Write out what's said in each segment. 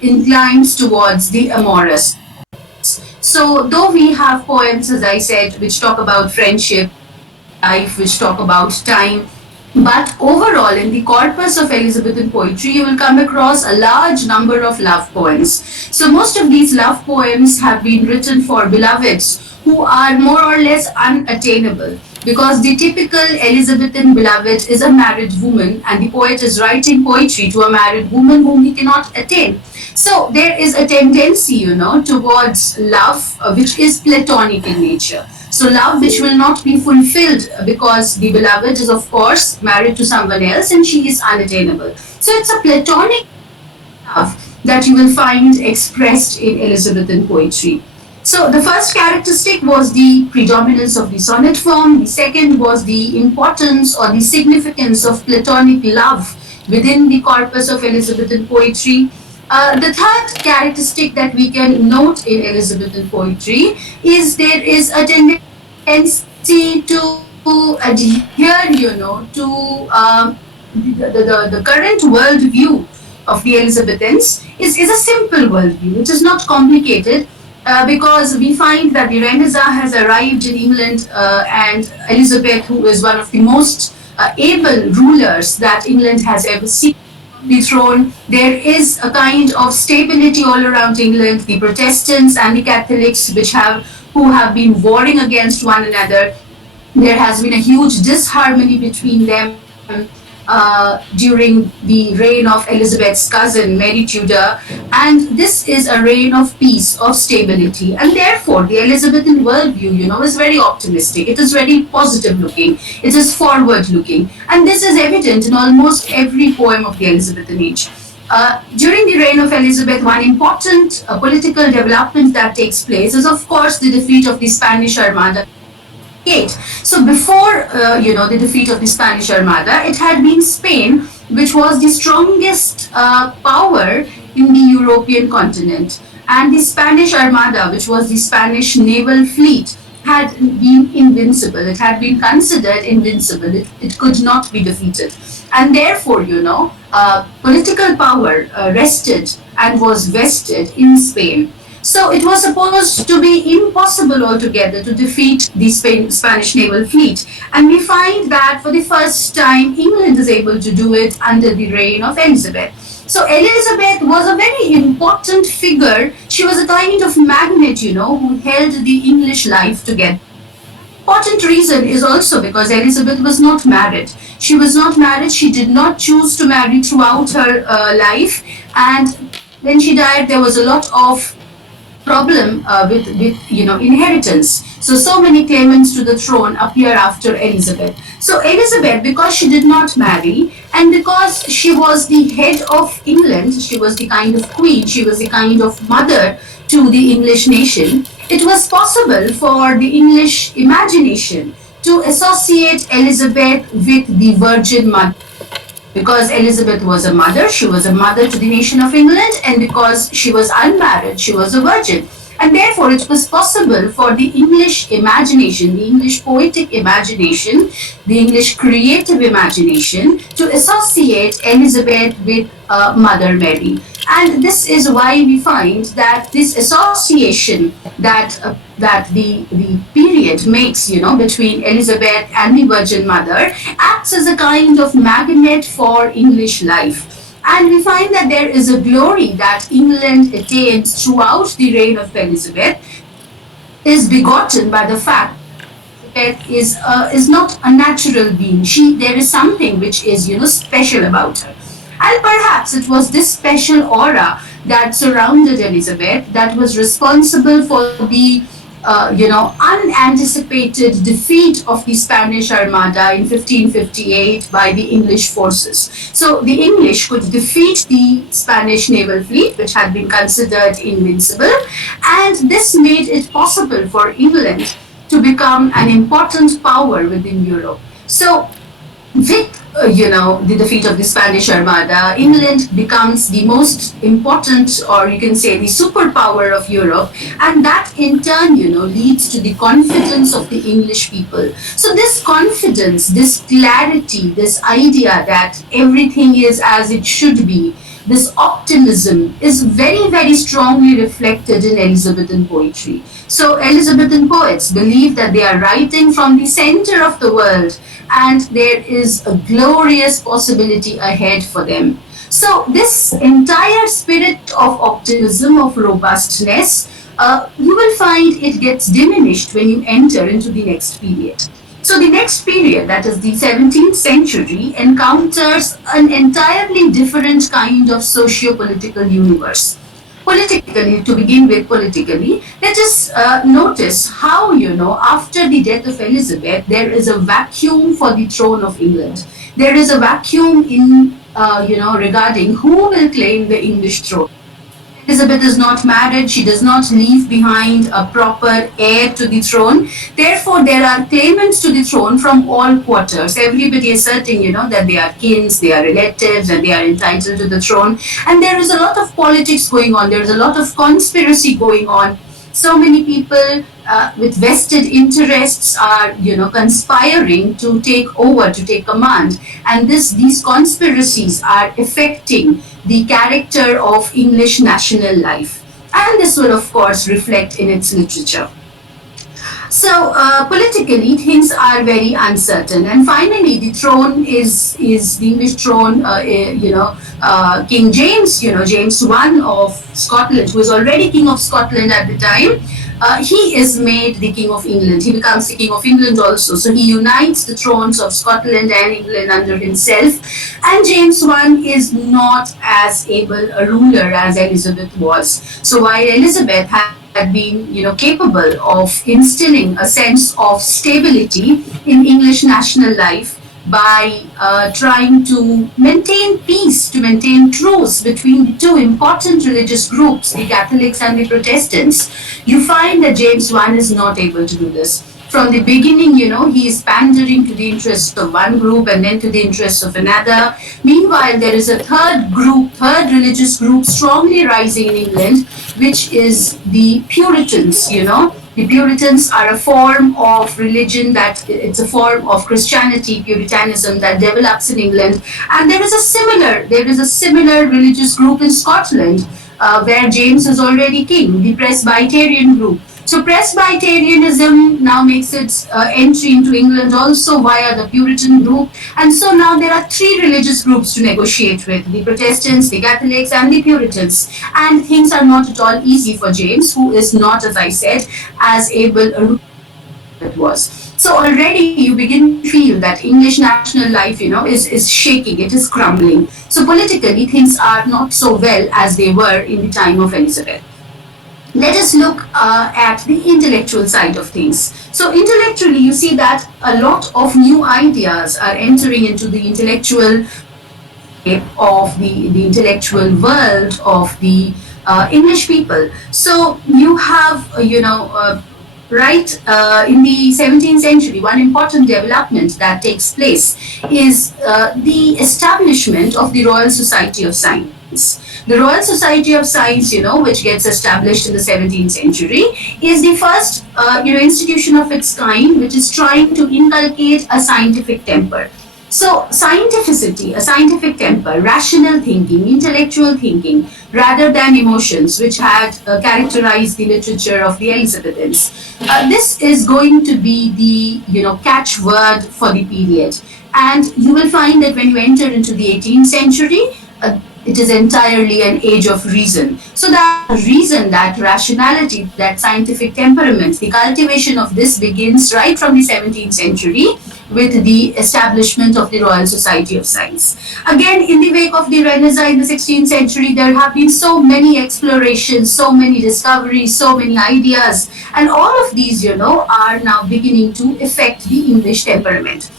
inclines towards the amorous. So though we have poems, as I said, which talk about friendship, life, which talk about time, but overall, in the corpus of Elizabethan poetry, you will come across a large number of love poems. So, most of these love poems have been written for beloveds who are more or less unattainable, because the typical Elizabethan beloved is a married woman, and the poet is writing poetry to a married woman whom he cannot attain. So, there is a tendency, towards love which is platonic in nature. So love which will not be fulfilled because the beloved is of course married to someone else and she is unattainable. So it's a platonic love that you will find expressed in Elizabethan poetry. So the first characteristic was the predominance of the sonnet form. The second was the importance or the significance of platonic love within the corpus of Elizabethan poetry. The third characteristic that we can note in Elizabethan poetry is there is a tendency to adhere, to the current worldview of the Elizabethans is a simple worldview. It is not complicated. Because we find that the Renaissance has arrived in England, and Elizabeth, who is one of the most able rulers that England has ever seen, the throne. There is a kind of stability all around England. The Protestants and the Catholics, who have been warring against one another, there has been a huge disharmony between them during the reign of Elizabeth's cousin, Mary Tudor. And this is a reign of peace, of stability. And therefore, the Elizabethan worldview, is very optimistic. It is very positive looking. It is forward looking. And this is evident in almost every poem of the Elizabethan age. During the reign of Elizabeth, one important political development that takes place is, of course, the defeat of the Spanish Armada. So before, the defeat of the Spanish Armada, it had been Spain, which was the strongest power in the European continent. And the Spanish Armada, which was the Spanish naval fleet, had been invincible. It had been considered invincible. It could not be defeated. And therefore, political power rested and was vested in Spain. So it was supposed to be impossible altogether to defeat the Spanish naval fleet. And we find that for the first time, England is able to do it under the reign of Elizabeth. So Elizabeth was a very important figure. She was a kind of magnet, who held the English life together. Important reason is also because Elizabeth was not married. She was not married. She did not choose to marry throughout her life. And when she died, there was a lot of problem with inheritance. So many claimants to the throne appear after Elizabeth. So Elizabeth, because she did not marry and because she was the head of England, she was the kind of queen, she was the kind of mother to the English nation, it was possible for the English imagination to associate Elizabeth with the Virgin Mother. Because Elizabeth was a mother, she was a mother to the nation of England, and because she was unmarried, she was a virgin. And therefore, it was possible for the English imagination, the English poetic imagination, the English creative imagination to associate Elizabeth with Mother Mary. And this is why we find that this association that the period makes, between Elizabeth and the Virgin Mother acts as a kind of magnet for English life. And we find that there is a glory that England attains throughout the reign of Elizabeth is begotten by the fact that Elizabeth is not a natural being. There is something which is, special about her. And perhaps it was this special aura that surrounded Elizabeth that was responsible for the unanticipated defeat of the Spanish Armada in 1558 by the English forces. So the English could defeat the Spanish naval fleet, which had been considered invincible, and this made it possible for England to become an important power within Europe. So with the defeat of the Spanish Armada, England becomes the most important, or you can say the superpower of Europe, and that in turn, leads to the confidence of the English people. So this confidence, this clarity, this idea that everything is as it should be, this optimism is very, very strongly reflected in Elizabethan poetry. So Elizabethan poets believe that they are writing from the center of the world and there is a glorious possibility ahead for them. So this entire spirit of optimism, of robustness, you will find it gets diminished when you enter into the next period. So the next period, that is the 17th century, encounters an entirely different kind of socio-political universe. Politically, to begin with, politically, let us notice how, after the death of Elizabeth, there is a vacuum for the throne of England. There is a vacuum in, regarding who will claim the English throne. Elizabeth is not married, she does not leave behind a proper heir to the throne. Therefore, there are claimants to the throne from all quarters. Everybody is asserting, that they are kings, they are relatives, and they are entitled to the throne. And there is a lot of politics going on, there is a lot of conspiracy going on. So many people with vested interests are, conspiring to take over, to take command. And these conspiracies are affecting the character of English national life. And this will, of course, reflect in its literature. So politically, things are very uncertain. And finally, the throne is the English throne. King James, James I of Scotland, who is already King of Scotland at the time. He is made the King of England. He becomes the King of England also. So he unites the thrones of Scotland and England under himself. And James I is not as able a ruler as Elizabeth was. So while Elizabeth had been, capable of instilling a sense of stability in English national life by trying to maintain peace, to maintain truce between the two important religious groups, the Catholics and the Protestants, you find that James I is not able to do this. From the beginning, he is pandering to the interests of one group and then to the interests of another. Meanwhile, there is a third religious group strongly rising in England, which is the Puritans, The Puritans are a form of religion it's a form of Christianity, Puritanism that develops in England. And there is a similar religious group in Scotland, where James is already king, the Presbyterian group. So Presbyterianism now makes its entry into England also via the Puritan group. And so now there are three religious groups to negotiate with, the Protestants, the Catholics, and the Puritans. And things are not at all easy for James, who is not, as I said, as able a ruler as it was. So already you begin to feel that English national life, is shaking, it is crumbling. So politically, things are not so well as they were in the time of Elizabeth. Let us look at the intellectual side of things. So intellectually, you see that a lot of new ideas are entering into the intellectual of the intellectual world of the English people. So you have, right in the 17th century, one important development that takes place is the establishment of the Royal Society of Science. The Royal Society of Science, which gets established in the 17th century, is the first, institution of its kind, which is trying to inculcate a scientific temper. So scientificity, a scientific temper, rational thinking, intellectual thinking, rather than emotions, which had characterized the literature of the Elizabethans. This is going to be the, catchword for the period. And you will find that when you enter into the 18th century, it is entirely an age of reason. So that reason, that rationality, that scientific temperament, the cultivation of this begins right from the 17th century with the establishment of the Royal Society of Science. Again, in the wake of the Renaissance in the 16th century, there have been so many explorations, so many discoveries, so many ideas, and all of these, are now beginning to affect the English temperament.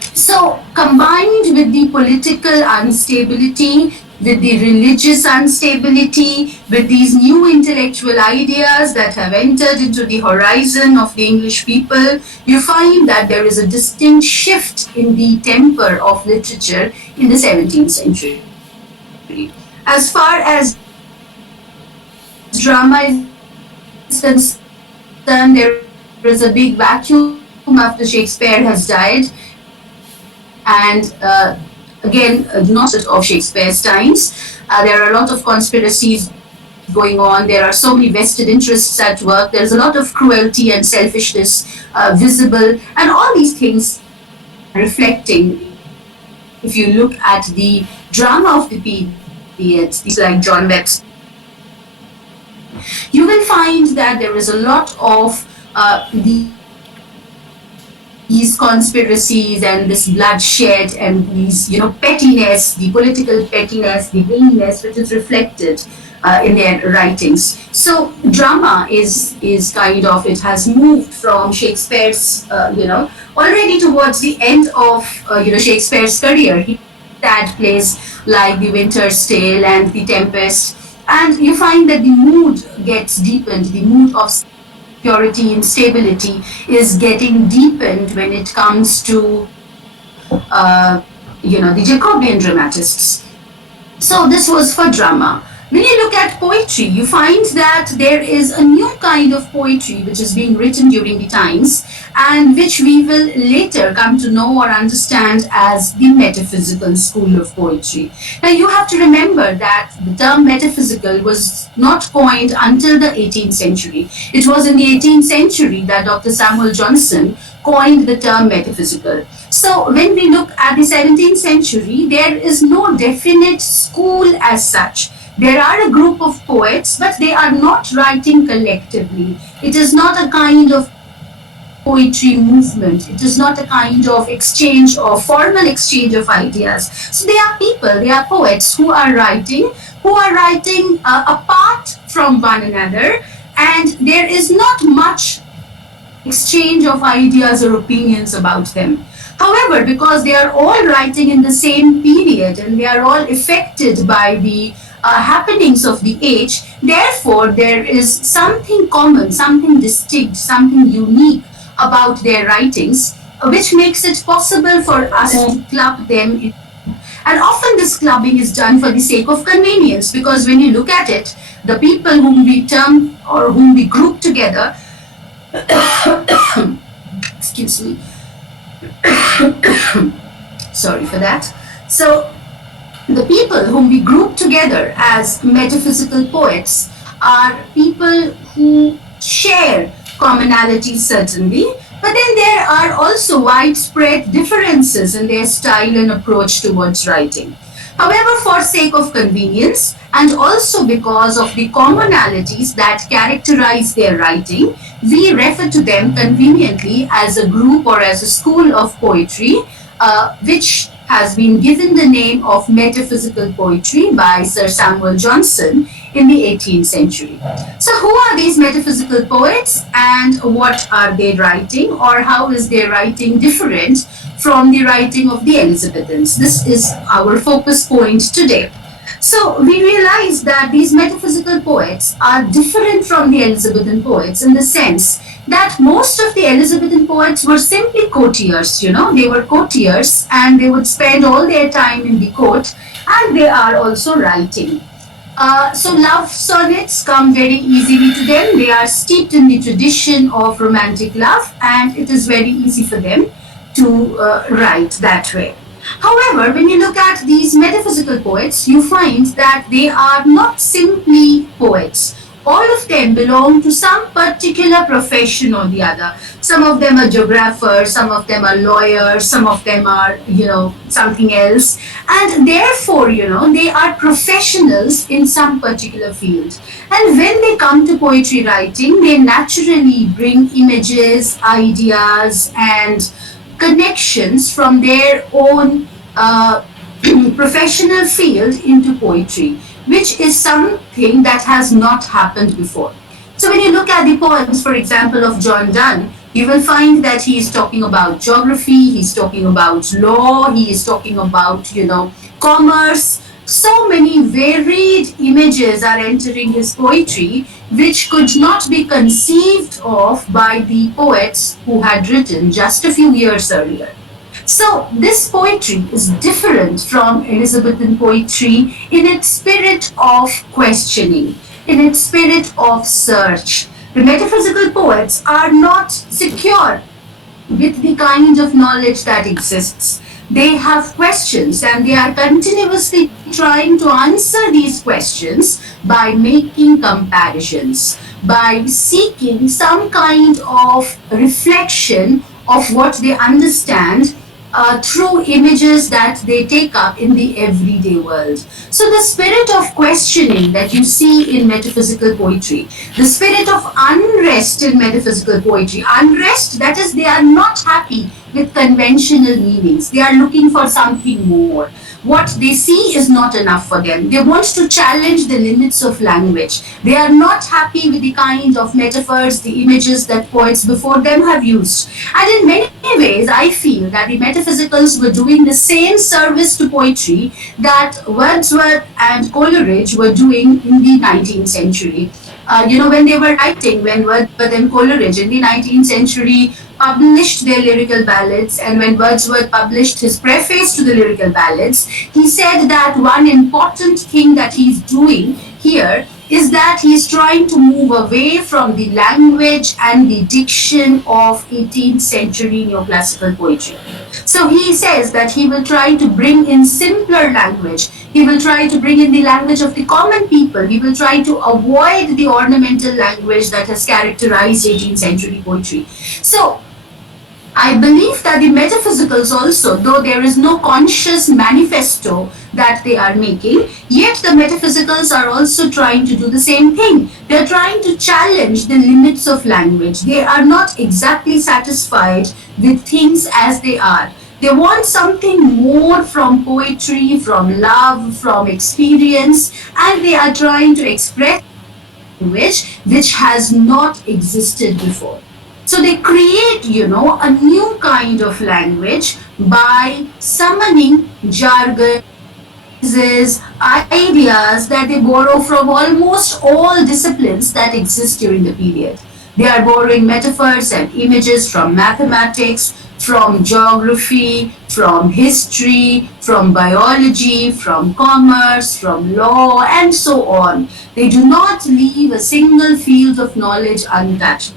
So combined with the political instability, with the religious instability, with these new intellectual ideas that have entered into the horizon of the English people, you find that there is a distinct shift in the temper of literature in the 17th century. As far as drama is concerned, there is a big vacuum after Shakespeare has died, and not of Shakespeare's times. There are a lot of conspiracies going on. There are so many vested interests at work. There's a lot of cruelty and selfishness visible, and all these things are reflecting. If you look at the drama of the period, these like John Webster, you will find that there is a lot of these conspiracies and this bloodshed and these, pettiness, the political pettiness, the vainness, which is reflected in their writings. So drama is kind of, it has moved from Shakespeare's, already towards the end of, Shakespeare's career. He had plays like The Winter's Tale and The Tempest, and you find that the mood gets deepened. The mood of security and stability is getting deepened when it comes to, the Jacobean dramatists. So this was for drama. When you look at poetry, you find that there is a new kind of poetry which is being written during the times, and which we will later come to know or understand as the metaphysical school of poetry. Now you have to remember that the term metaphysical was not coined until the 18th century. It was in the 18th century that Dr. Samuel Johnson coined the term metaphysical. So when we look at the 17th century, there is no definite school as such. There are a group of poets, but they are not writing collectively. It is not a kind of poetry movement. It is not a kind of exchange or formal exchange of ideas. So they are people, they are poets who are writing apart from one another, and there is not much exchange of ideas or opinions about them. However, because they are all writing in the same period and they are all affected by the happenings of the age, therefore there is something common, something distinct, something unique about their writings, which makes it possible for us to club them in. And often this clubbing is done for the sake of convenience, because when you look at it, the people whom we term or whom we group together, excuse me, sorry for that. So the people whom we group together as metaphysical poets are people who share commonalities certainly, but then there are also widespread differences in their style and approach towards writing. However, for sake of convenience and also because of the commonalities that characterize their writing, we refer to them conveniently as a group or as a school of poetry, which has been given the name of metaphysical poetry by Sir Samuel Johnson in the 18th century. So who are these metaphysical poets and what are they writing, or how is their writing different from the writing of the Elizabethans? This is our focus point today. So we realize that these metaphysical poets are different from the Elizabethan poets in the sense that most of the Elizabethan poets were simply courtiers, they were courtiers and they would spend all their time in the court, and they are also writing. So love sonnets come very easily to them. They are steeped in the tradition of romantic love, and it is very easy for them to write that way. However, when you look at these metaphysical poets, you find that they are not simply poets. All of them belong to some particular profession or the other. Some of them are geographers, some of them are lawyers, some of them are, something else. And therefore, they are professionals in some particular field. And when they come to poetry writing, they naturally bring images, ideas, and connections from their own professional field into poetry, which is something that has not happened before. So when you look at the poems, for example, of John Donne, you will find that he is talking about geography, he's talking about law, he is talking about, commerce. So many varied images are entering his poetry, which could not be conceived of by the poets who had written just a few years earlier. So this poetry is different from Elizabethan poetry in its spirit of questioning, in its spirit of search. The metaphysical poets are not secure with the kind of knowledge that exists. They have questions and they are continuously trying to answer these questions by making comparisons, by seeking some kind of reflection of what they understand through images that they take up in the everyday world. So, the spirit of questioning that you see in metaphysical poetry, the spirit of unrest in metaphysical poetry, unrest, that is, they are not happy with conventional meanings, they are looking for something more. What they see is not enough for them. They want to challenge the limits of language. They are not happy with the kind of metaphors, the images that poets before them have used. And in many ways, I feel that the metaphysicals were doing the same service to poetry that Wordsworth and Coleridge were doing in the 19th century. When they were writing, when Wordsworth and Coleridge in the 19th century published their lyrical ballads, and when Wordsworth published his preface to the lyrical ballads, he said that one important thing that he's doing here is that he's trying to move away from the language and the diction of 18th century neoclassical poetry. So he says that he will try to bring in simpler language. He will try to bring in the language of the common people. He will try to avoid the ornamental language that has characterized 18th century poetry. So I believe that the metaphysicals also, though there is no conscious manifesto that they are making, yet the metaphysicals are also trying to do the same thing. They are trying to challenge the limits of language. They are not exactly satisfied with things as they are. They want something more from poetry, from love, from experience, and they are trying to express language which has not existed before. So they create, a new kind of language by summoning jargon, phrases, ideas that they borrow from almost all disciplines that exist during the period. They are borrowing metaphors and images from mathematics, from geography, from history, from biology, from commerce, from law, and so on. They do not leave a single field of knowledge untouched.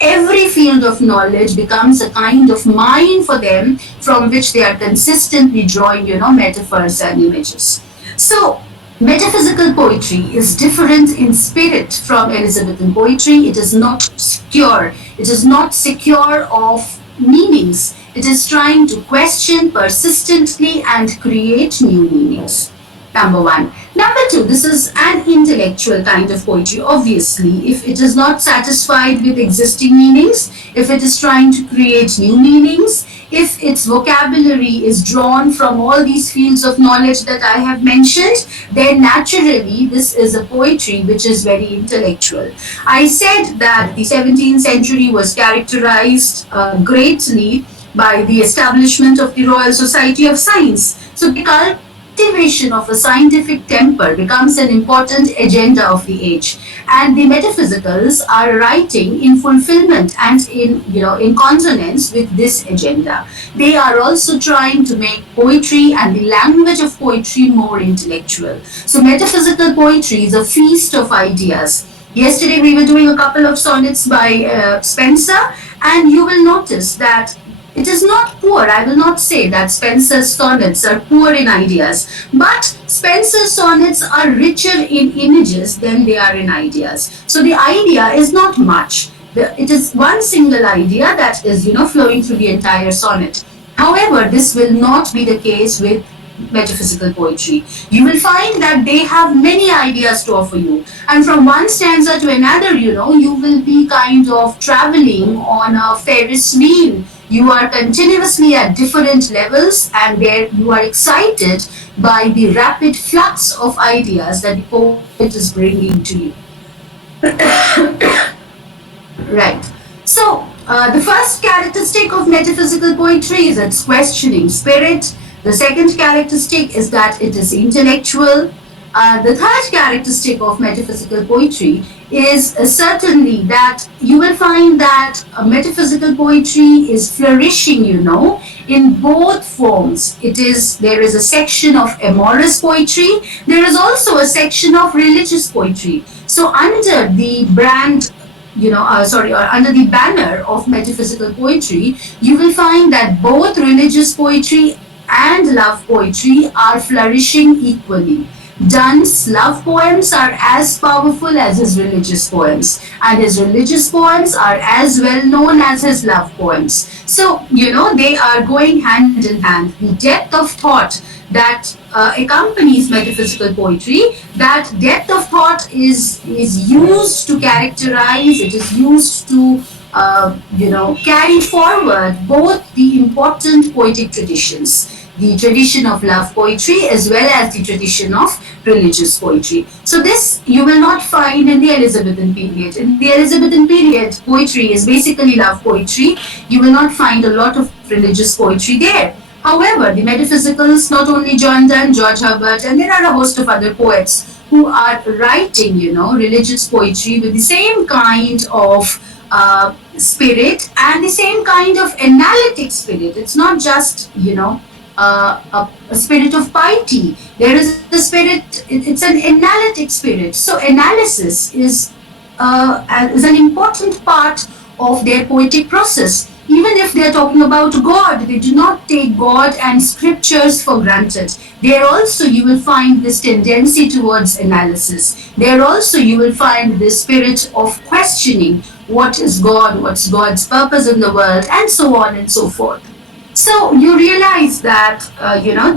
Every field of knowledge becomes a kind of mine for them from which they are consistently drawing, metaphors and images. So, metaphysical poetry is different in spirit from Elizabethan poetry. It is not secure. It is not secure of meanings. It is trying to question persistently and create new meanings. Number one. Number two, this is an intellectual kind of poetry. Obviously, if it is not satisfied with existing meanings, if it is trying to create new meanings, if its vocabulary is drawn from all these fields of knowledge that I have mentioned, then naturally this is a poetry which is very intellectual. I said that the 17th century was characterized greatly by the establishment of the Royal Society of Science. So the cultivation of a scientific temper becomes an important agenda of the age, and the metaphysicals are writing in fulfillment and in consonance with this agenda. They are also trying to make poetry and the language of poetry more intellectual. So metaphysical poetry is a feast of ideas. Yesterday we were doing a couple of sonnets by Spenser, and you will notice that it is not poor. I will not say that Spenser's sonnets are poor in ideas, but Spenser's sonnets are richer in images than they are in ideas. So the idea is not much. It is one single idea that is, flowing through the entire sonnet. However, this will not be the case with metaphysical poetry. You will find that they have many ideas to offer you, and from one stanza to another, you will be kind of traveling on a Ferris wheel. You are continuously at different levels, and where you are excited by the rapid flux of ideas that the poet is bringing to you. Right. So, the first characteristic of metaphysical poetry is its questioning spirit. The second characteristic is that it is intellectual. The third characteristic of metaphysical poetry is certainly that you will find that metaphysical poetry is flourishing, in both forms. There is a section of amorous poetry. There is also a section of religious poetry. So under the brand or under the banner of metaphysical poetry, you will find that both religious poetry and love poetry are flourishing equally. Donne's love poems are as powerful as his religious poems, and his religious poems are as well known as his love poems. So, they are going hand in hand. The depth of thought that accompanies metaphysical poetry, that depth of thought is used to characterize, it is used to carry forward both the important poetic traditions, the tradition of love poetry as well as the tradition of religious poetry. So this you will not find in the Elizabethan period. In the Elizabethan period, poetry is basically love poetry. You will not find a lot of religious poetry there. However, the metaphysicals, not only John Donne, George Herbert, and there are a host of other poets who are writing, religious poetry with the same kind of spirit and the same kind of analytic spirit. It's not just, a spirit of piety. There is a spirit, it's an analytic spirit. So analysis is an important part of their poetic process. Even if they're talking about God, they do not take God and scriptures for granted. There also you will find this tendency towards analysis. There also you will find this spirit of questioning what is God, what's God's purpose in the world, and so on and so forth. So you realize that,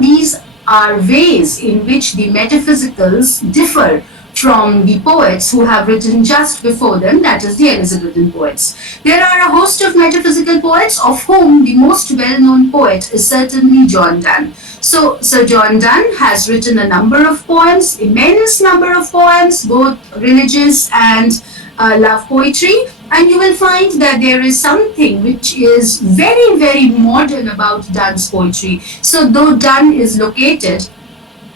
these are ways in which the metaphysicals differ from the poets who have written just before them, that is the Elizabethan poets. There are a host of metaphysical poets, of whom the most well-known poet is certainly John Donne. So Sir John Donne has written a number of poems, immense number of poems, both religious and love poetry, and you will find that there is something which is very, very modern about Donne's poetry. So though Donne is located,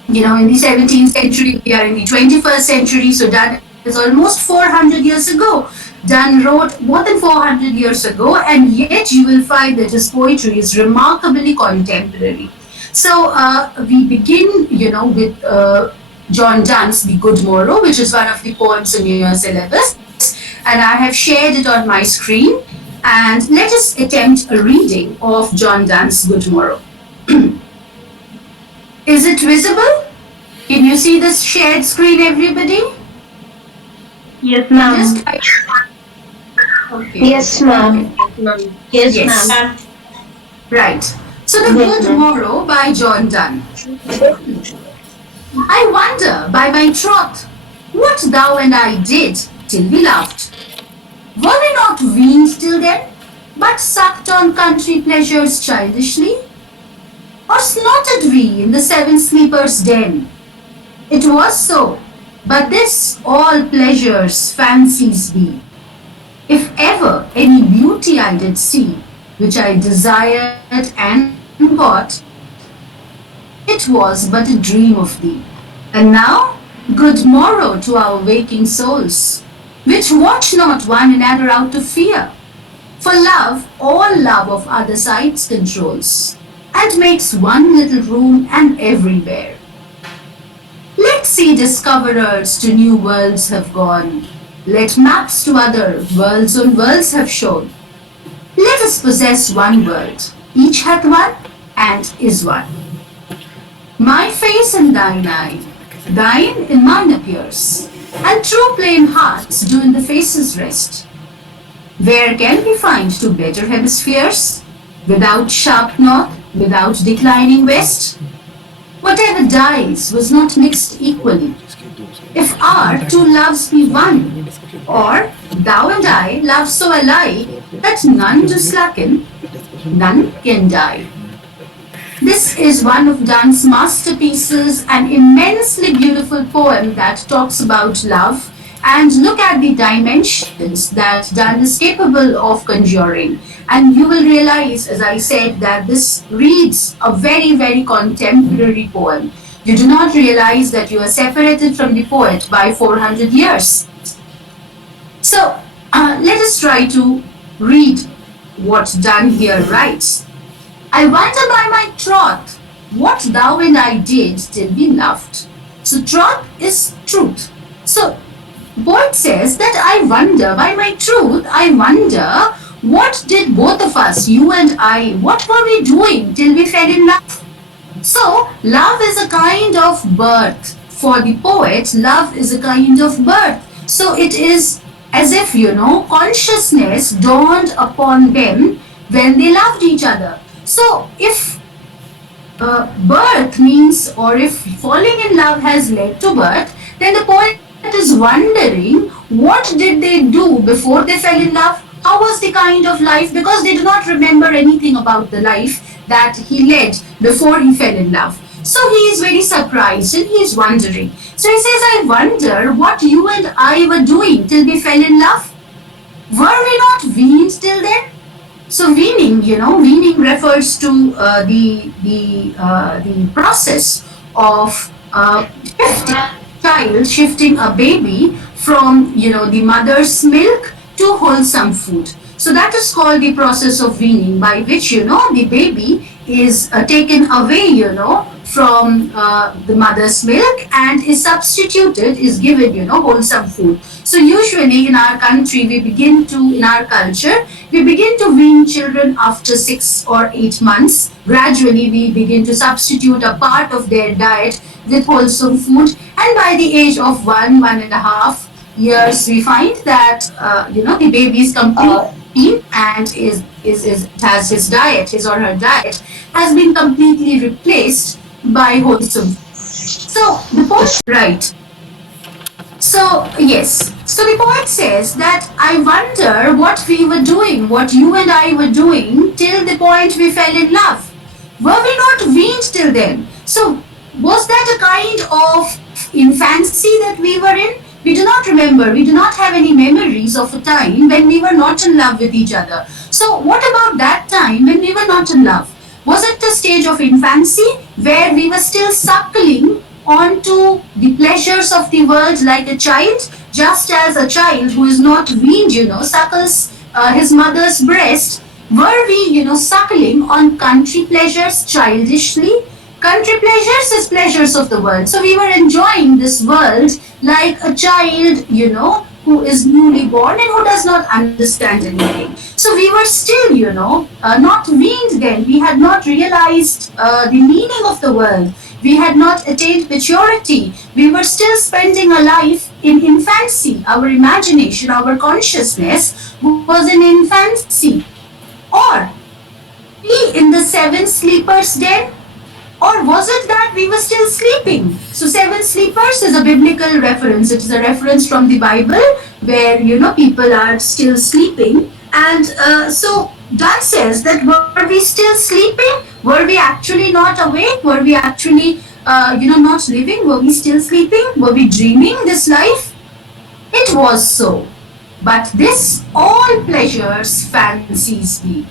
in the 17th century, we are in the 21st century, so Donne is almost 400 years ago. Donne wrote more than 400 years ago, and yet you will find that his poetry is remarkably contemporary. So we begin, with John Donne's The Good Morrow, which is one of the poems in your syllabus, and I have shared it on my screen. And let us attempt a reading of John Donne's Good Morrow. Is it visible? Can you see this shared screen, everybody? Yes, ma'am. Okay. Yes, ma'am. Yes, Yes. ma'am. Right. So The Good Morrow by John Donne. I wonder, by my troth, what thou and I did till we loved. Were we not weaned till then, but sucked on country pleasures childishly? Or snorted we in the seven sleepers' den? It was so, but this all pleasures fancies be. If ever any beauty I did see, which I desired and got, it was but a dream of thee. And now, good morrow to our waking souls, which watch not one another out of fear. For love all love of other sides controls, and makes one little room and everywhere. Let's see discoverers to new worlds have gone. Let maps to other worlds on worlds have shown. Let us possess one world, each hath one and is one. My face in thine eye, thine in mine appears, and true plain hearts do in the faces rest. Where can we find two better hemispheres? Without sharp north, without declining west? Whatever dies was not mixed equally. If our two loves be one, or thou and I love so alike that none do slacken, none can die. This is one of Donne's masterpieces, an immensely beautiful poem that talks about love. And look at the dimensions that Donne is capable of conjuring. And you will realize, as I said, that this reads a very, very contemporary poem. You do not realize that you are separated from the poet by 400 years. So let us try to read what Donne here writes. I wonder by my troth, what thou and I did till we loved. So troth is truth. So The poet says that I wonder, by my truth, I wonder what did both of us, you and I, what were we doing till we fell in love? So, love is a kind of birth. For the poet, love is a kind of birth. So, it is as if, consciousness dawned upon them when they loved each other. So, if birth means, or if falling in love has led to birth, then the poet is wondering what did they do before they fell in love? How was the kind of life? Because they do not remember anything about the life that he led before he fell in love. So he is very surprised and he is wondering. So he says, I wonder what you and I were doing till we fell in love. Were we not weaned till then? So weaning refers to the process of shifting a baby from the mother's milk to wholesome food. So that is called the process of weaning, by which the baby is taken away from the mother's milk and is substituted, is given wholesome food. So usually in our country, in our culture, we begin to wean children after 6 or 8 months. Gradually we begin to substitute a part of their diet with wholesome food, and by the age of 1.5 years, we find that the baby is completely weaned and has his or her diet has been completely replaced by wholesome food. So the poet, right? So, yes. So the poet says that I wonder what we were doing, what you and I were doing till the point we fell in love. Were we not weaned till then? So, was that a kind of infancy that we were in? We do not remember, we do not have any memories of a time when we were not in love with each other. So, what about that time when we were not in love? Was it the stage of infancy where we were still suckling onto the pleasures of the world like a child, just as a child who is not weaned, suckles his mother's breast? Were we, suckling on country pleasures childishly? Country pleasures is pleasures of the world. So we were enjoying this world like a child, who is newly born and who does not understand anything. So we were still, not weaned then. We had not realized the meaning of the world. We had not attained maturity. We were still spending a life in infancy. Our imagination, our consciousness was in infancy. Or we in the seven sleepers den? Or was it that we were still sleeping? So seven sleepers is a biblical reference. It is a reference from the Bible where, people are still sleeping. And so that says that were we still sleeping? Were we actually not awake? Were we actually, not living? Were we still sleeping? Were we dreaming this life? It was so. But this all pleasures fancies me.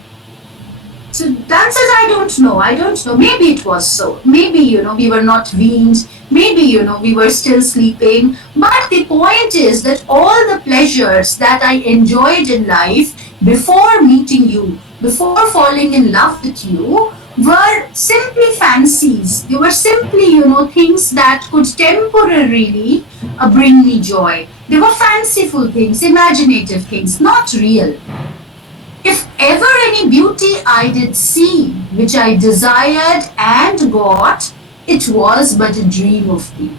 So the answer is I don't know. I don't know. Maybe it was so. Maybe, we were not weaned. Maybe, we were still sleeping. But the point is that all the pleasures that I enjoyed in life before meeting you, before falling in love with you, were simply fancies. They were simply, things that could temporarily bring me joy. They were fanciful things, imaginative things, not real. If ever any beauty I did see, which I desired and got, it was but a dream of thee.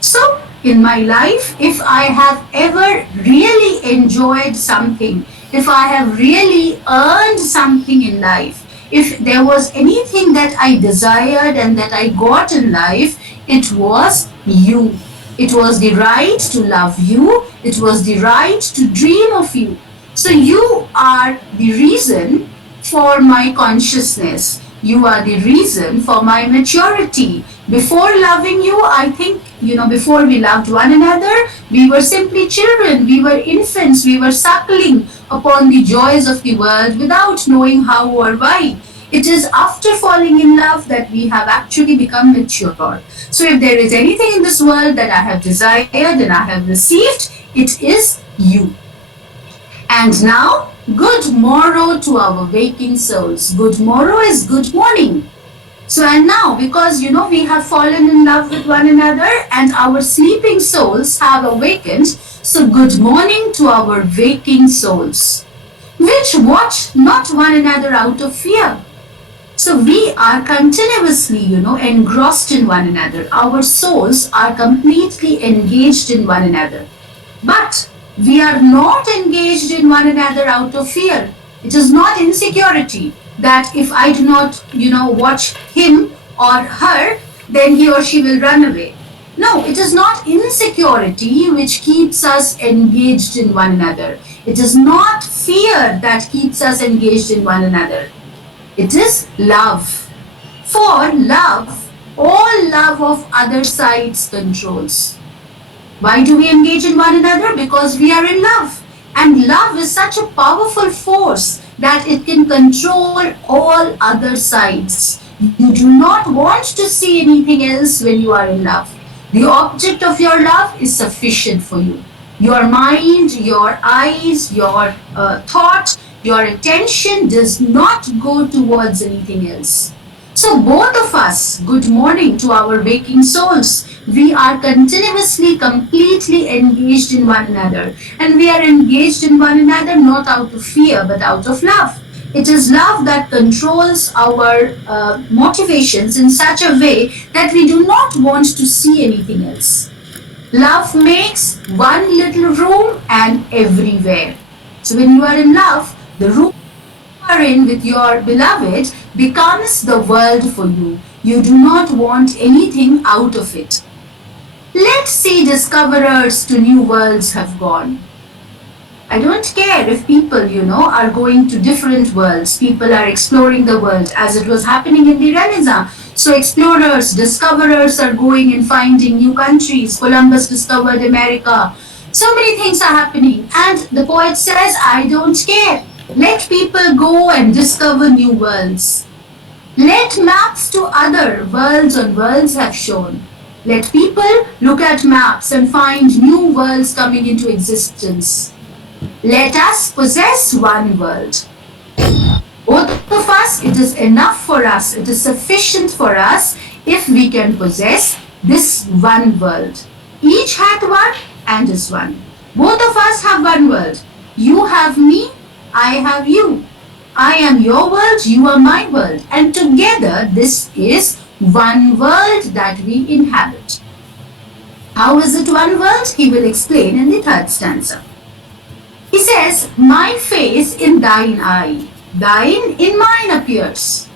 So, in my life, if I have ever really enjoyed something, if I have really earned something in life, if there was anything that I desired and that I got in life, it was you. It was the right to love you. It was the right to dream of you. So you are the reason for my consciousness. You are the reason for my maturity. Before loving you, I think, before we loved one another, we were simply children. We were infants. We were suckling upon the joys of the world without knowing how or why. It is after falling in love that we have actually become mature. So if there is anything in this world that I have desired and I have received, it is you. And now, good morrow to our waking souls. Good morrow is good morning. So, and now, because we have fallen in love with one another and our sleeping souls have awakened, so good morning to our waking souls, which watch not one another out of fear. So we are continuously, engrossed in one another. Our souls are completely engaged in one another. But we are not engaged in one another out of fear. It is not insecurity that if I do not, watch him or her, then he or she will run away. No, it is not insecurity which keeps us engaged in one another. It is not fear that keeps us engaged in one another. It is love. For love, all love of other sides controls. Why do we engage in one another? Because we are in love. And love is such a powerful force that it can control all other sides. You do not want to see anything else when you are in love. The object of your love is sufficient for you. Your mind, your eyes, your thought, your attention does not go towards anything else. So both of us, good morning to our waking souls. We are continuously, completely engaged in one another. And we are engaged in one another not out of fear, but out of love. It is love that controls our motivations in such a way that we do not want to see anything else. Love makes one little room and everywhere. So when you are in love, the room you are in with your beloved becomes the world for you. You do not want anything out of it. Let's see discoverers to new worlds have gone. I don't care if people, are going to different worlds. People are exploring the world as it was happening in the Renaissance. So explorers, discoverers are going and finding new countries. Columbus discovered America. So many things are happening. And the poet says, I don't care. Let people go and discover new worlds. Let maps to other worlds on worlds have shown. Let people look at maps and find new worlds coming into existence. Let us possess one world. Both of us, it is enough for us, it is sufficient for us if we can possess this one world. Each hath one and is one. Both of us have one world. You have me, I have you. I am your world, you are my world. And together, this is one world that we inhabit. How is it one world? He will explain in the third stanza. He says, my face in thine eye, thine in mine appears.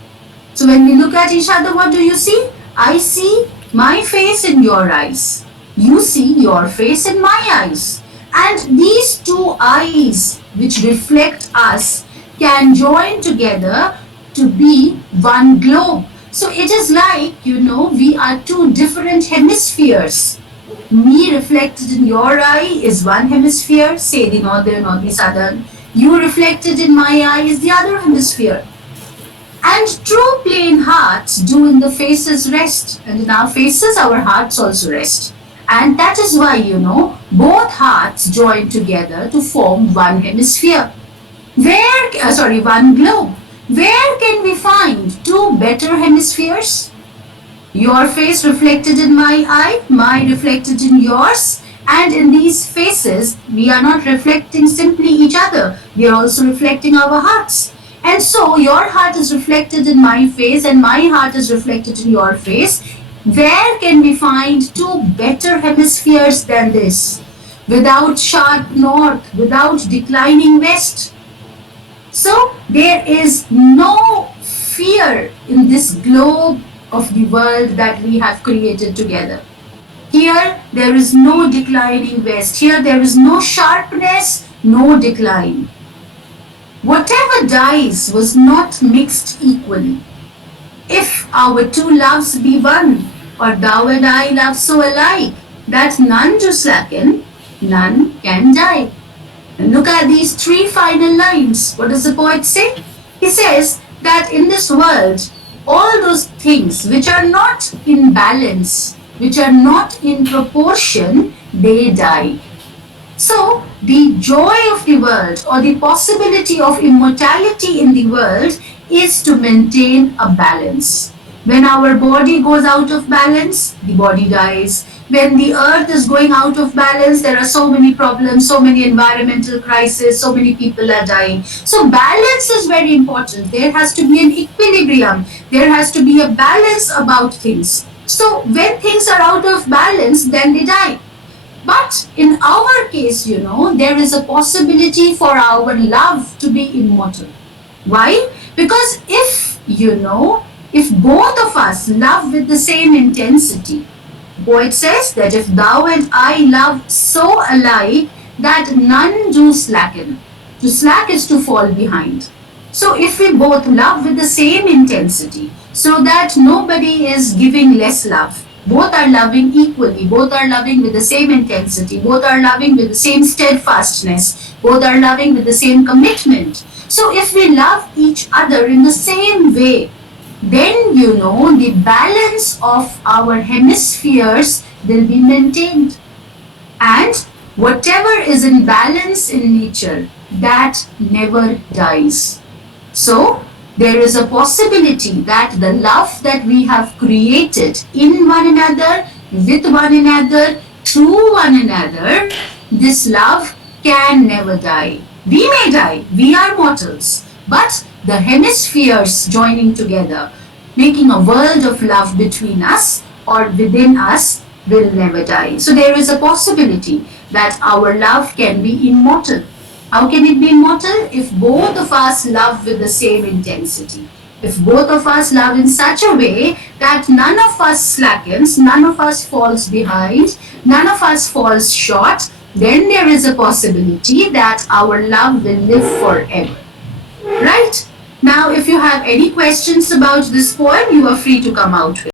So when we look at each other, what do you see? I see my face in your eyes. You see your face in my eyes. And these two eyes, which reflect us, can join together to be one globe. So it is like, we are two different hemispheres. Me reflected in your eye is one hemisphere, say the northern or the southern. You reflected in my eye is the other hemisphere. And true plain hearts do in the faces rest. And in our faces, our hearts also rest. And that is why, both hearts join together to form one hemisphere. One globe. Where can we find two better hemispheres? Your face reflected in my eye, mine reflected in yours. And in these faces, we are not reflecting simply each other. We are also reflecting our hearts. And so your heart is reflected in my face and my heart is reflected in your face. Where can we find two better hemispheres than this? Without sharp north, without declining west. So there is no fear in this globe of the world that we have created together. Here there is no declining west. Here there is no sharpness, no decline. Whatever dies was not mixed equally. If our two loves be one, or thou and I love so alike, that none to slacken, none can die. And look at these three final lines. What does the poet say? He says that in this world, all those things which are not in balance, which are not in proportion, they die. So, the joy of the world or the possibility of immortality in the world is to maintain a balance. When our body goes out of balance, the body dies. When the earth is going out of balance, there are so many problems, so many environmental crises, so many people are dying. So balance is very important. There has to be an equilibrium. There has to be a balance about things. So when things are out of balance, then they die. But in our case, there is a possibility for our love to be immortal. Why? Because if both of us love with the same intensity, poet says that if thou and I love so alike that none do slacken. To slack is to fall behind. So if we both love with the same intensity, so that nobody is giving less love, both are loving equally, both are loving with the same intensity, both are loving with the same steadfastness, both are loving with the same commitment. So if we love each other in the same way, then the balance of our hemispheres will be maintained. And whatever is in balance in nature, that never dies. So there is a possibility that the love that we have created in one another, with one another, through one another, this love can never die. We may die, we are mortals, but the hemispheres joining together, making a world of love between us or within us, will never die. So there is a possibility that our love can be immortal. How can it be immortal? If both of us love with the same intensity. If both of us love in such a way that none of us slackens, none of us falls behind, none of us falls short, then there is a possibility that our love will live forever. Right? Now, if you have any questions about this poem, you are free to come out with.